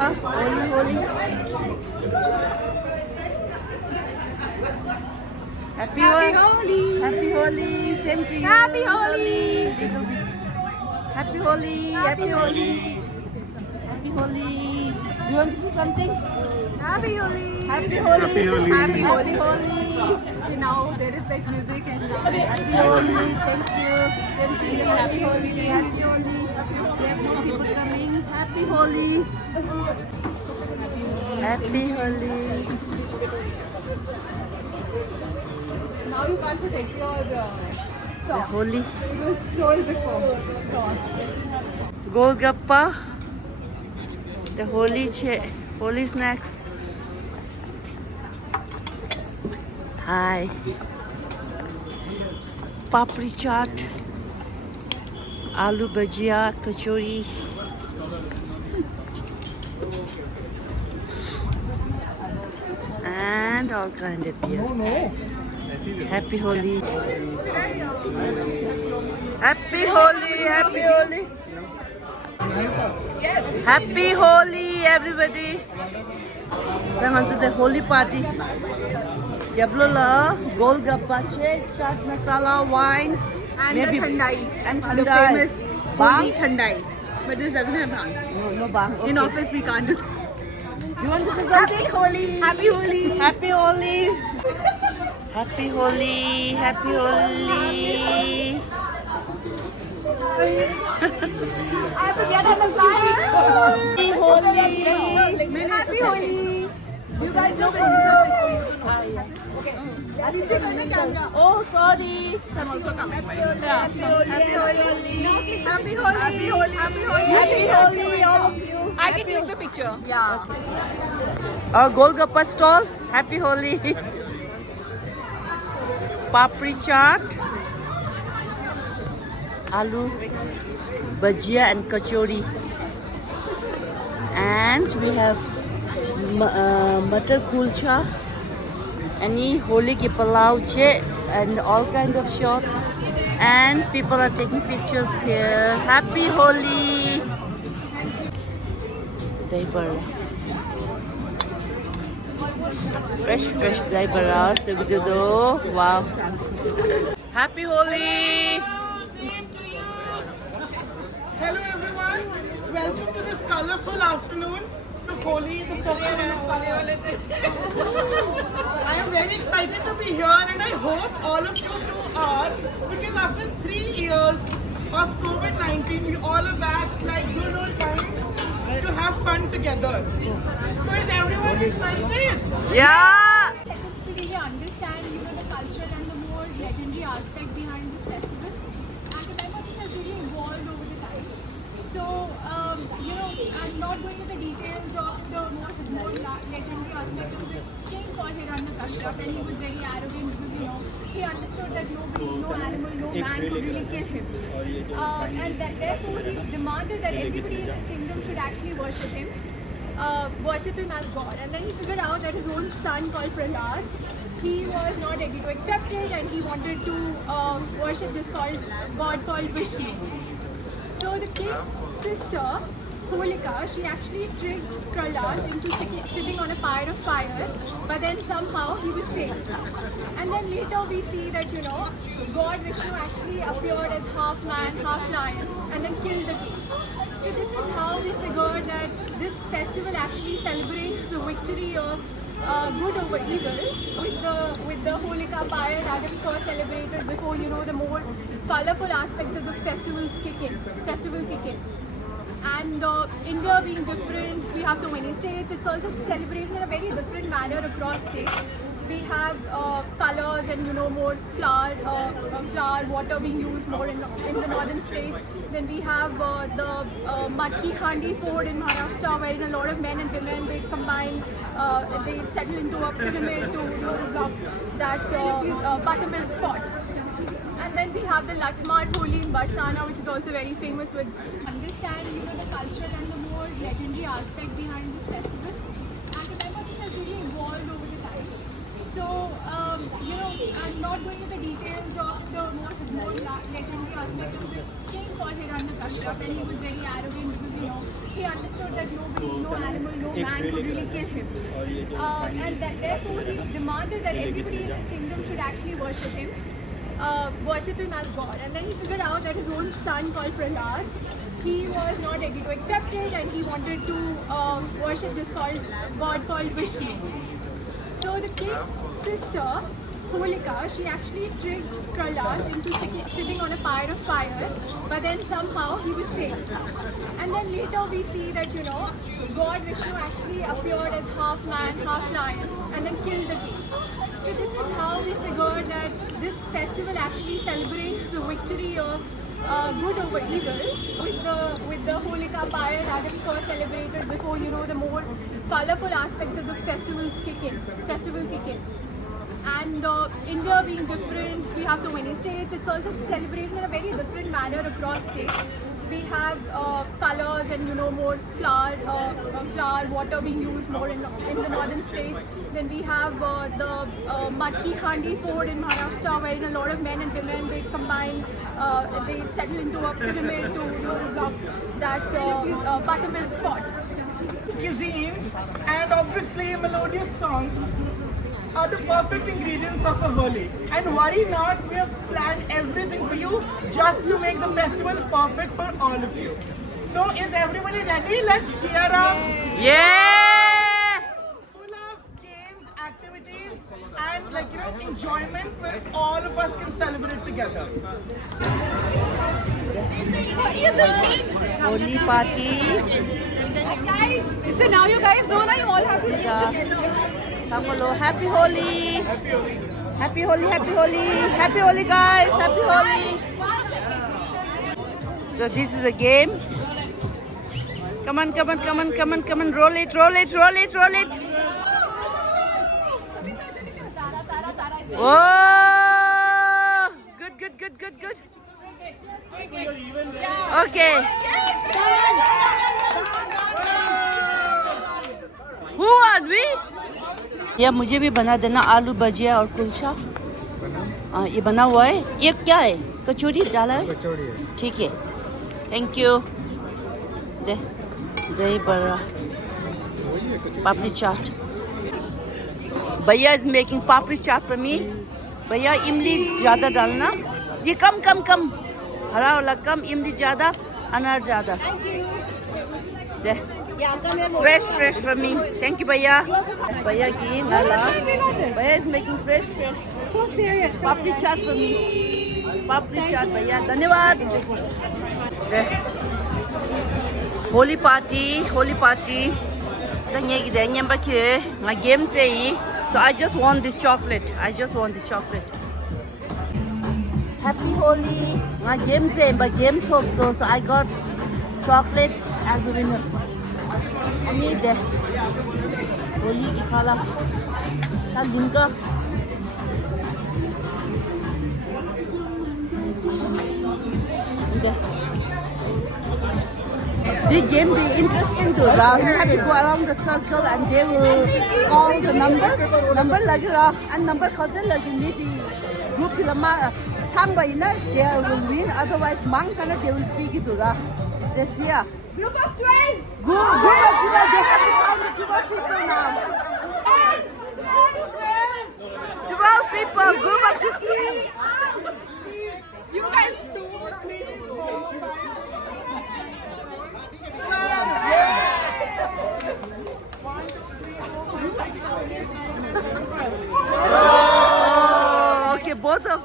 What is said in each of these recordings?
Holi, Holi. Happy Holi. Happy Holi. Same to you. Happy Holi. Happy Holi. Happy Holi. Happy Holi. Do you want to say something? Happy Holi. Happy Holi. Happy Holi. Happy Holi. Holi. Okay, now there is like music and Happy Holi. Thank you. Same to you. Happy Holi. Happy Holi. We have more people coming. Happy Holi. Happy Holi. now you can't protect your The Holi. it was sold before. Golgappa. The Holi snacks. Hi. Papri chaat. Aloo bhajia, kachori. And all kind of beer. Happy Holi. Happy Holi. Happy Holi. Yes. Happy Holi, everybody. Come on to the Holi party. Diablola, Golgappa, chaat masala, wine, And maybe the thandai. and The thandai. famous Bang? Holi thandai. But this doesn't have bang. No bang. In Okay. office we can't do that. You want to say something? Holi. Happy Holi. Happy Holi. Happy Holi. Happy Holi. I forget how to fly. Happy Holi. Happy Holi. You guys know when Oh, sorry. I'm also coming. Happy Holi. Happy Holi. Happy Holi. Happy Holi, all of you. I can click the picture. Yeah. Our Golgappa stall. Happy Holi. Papri chaat. Aloo bhajia and kachori. And we have matar kulcha. Any Holi ki palau che and all kind of shots. And people are taking pictures here. Happy Holi. Dahi bara. Fresh dahi bara. Segudo. Wow. Happy Holi. Hello everyone, welcome to this colorful afternoon to Holi, the festival of color. I am very excited to be here and I hope all of you too are, because after 3 years of COVID-19 we all are back like good old times to have fun together. So is everyone excited? Yeah. To really understand, the culture and the more legendary aspect behind this festival, and remember this has really evolved over the time. So, I'm not going into the details of the more legendary aspect. There was a king called Hiranyakashipu, and he was very arrogant because he understood that no animal, no man could really kill him, and therefore he demanded that everybody in his kingdom should actually worship him. Worship him as God, and then he figured out that his own son called Prahlad, he was not ready to accept it, and he wanted to worship this God called Vishnu. So the king's sister Holika, she actually tricked Prahlad into sitting on a pyre of fire, but then somehow he was saved. And then later we see that God Vishnu actually appeared as half man, half lion, and then killed the king. So this is how we figured that this festival actually celebrates the victory of good over evil with the Holika pyre that is first celebrated before the more colorful aspects of the festival kick in. And India being different, we have so many states. It's also celebrated in a very different manner across states. We have colors and more flower water being used more in the northern states. Then we have the Matki Khandi fort in Maharashtra, wherein a lot of men and women they combine, they settle into a pyramid to block that buttermilk pot. And then we have the Latmat Holi in Barsana, which is also very famous with understand the culture and the more legendary aspect behind this festival. And remember this has really evolved over the time. So, I'm not going into the details of the more legendary aspect. There was a king called Hiranyakashyap, and he was very arrogant because he understood that nobody, no animal, no man could really kill him. And therefore he demanded that everybody in his kingdom should actually worship him as God. And then he figured out that his own son called Prahlad, he was not ready to accept it, and he wanted to worship this god called Vishnu. So the king's sister, Holika, she actually tricked Prahlad into sitting on a pyre of fire, but then somehow he was saved. And then later we see that, God Vishnu actually appeared as half man, half lion, and then killed the king. So this is how we figured that this festival actually celebrates the victory of good over evil with the Holika pyre that is first celebrated before the more colorful aspects of the festivals kick in. And India being different, we have so many states. It's also celebrated in a very different manner across states. We have colors and more flower, water being used more in the northern states. Then we have the Matki Khandi fort in Maharashtra, where a lot of men and women they combine, they settle into a pyramid to develop that buttermilk pot. Cuisines and obviously melodious songs are the perfect ingredients of a Holi. And worry not, we have planned everything for you just to make the festival perfect for all of you. So is everybody ready? Let's gear up. Yeah! Full of games, activities and enjoyment where all of us can celebrate together. Holi party. Guys, so now you guys know now you all have to do together. Samolo, happy Holi! Happy Holi, happy Holi! Happy Holi, guys! Happy Holi! So this is a game. Come on, come on, come on, come on, come on! Roll it, roll it, roll it, roll it! Whoa! Good, good, good, good, good. Okay. Who are we? या मुझे भी बना देना आलू भजिया और कुलचा। ये बना हुआ है। ये क्या है? कचौड़ी डाला है? कचौड़ी है। ठीक है। Thank you. दही बड़ा। पापड़ी चाट। भैया is making papdi chaat for me. भैया इमली ज़्यादा डालना। ये कम कम कम। हरा वाला कम, इमली ज़्यादा, अनार ज़्यादा। Fresh for me. Thank you, Bhaiya. Bhaiya ki mala. Bhaiya is making fresh. So serious. Papri chaat for me. Papri chaat, Bhaiya. Dhanyawad. Holi party. My game say. So I just want this chocolate. Happy Holi. My game say, but game talk so I got chocolate as a winner. I need that. Holi की खाला सब दिन का this game is interesting too. You have to go around the circle and they will call the number lagi ra and number khadan lagi ni di group ki lama sang ba ina they will win, otherwise mang sana they will pick it ra. This here. Group of 12. Group of 12, they have to count the 12 people now. 12 people, group of 12. You guys. 2, 3, 4, Oh, okay, both of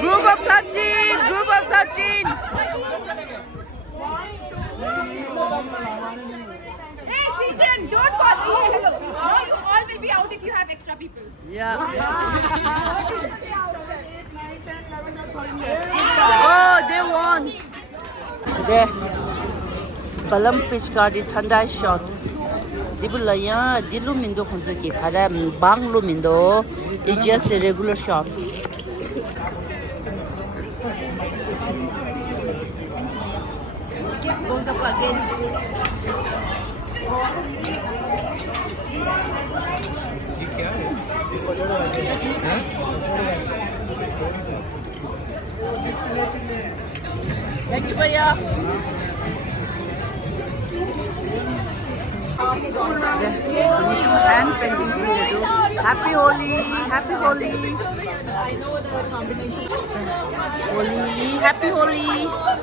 group of 13, group of 13. Hey, Srijan, don't call me. Hello. Now you all will be out if you have extra people. Yeah. Oh, they won. There. Balam Pichkari Thanda shots. Dibulaya, Dilumindo Hunzuki, Hadam, Banglumindo. It's just a regular shots. Golgappa again. Thank you, Bhaiya. Hand painting children. Happy Holi, happy Holi. I know the combination. Holi, happy Holi.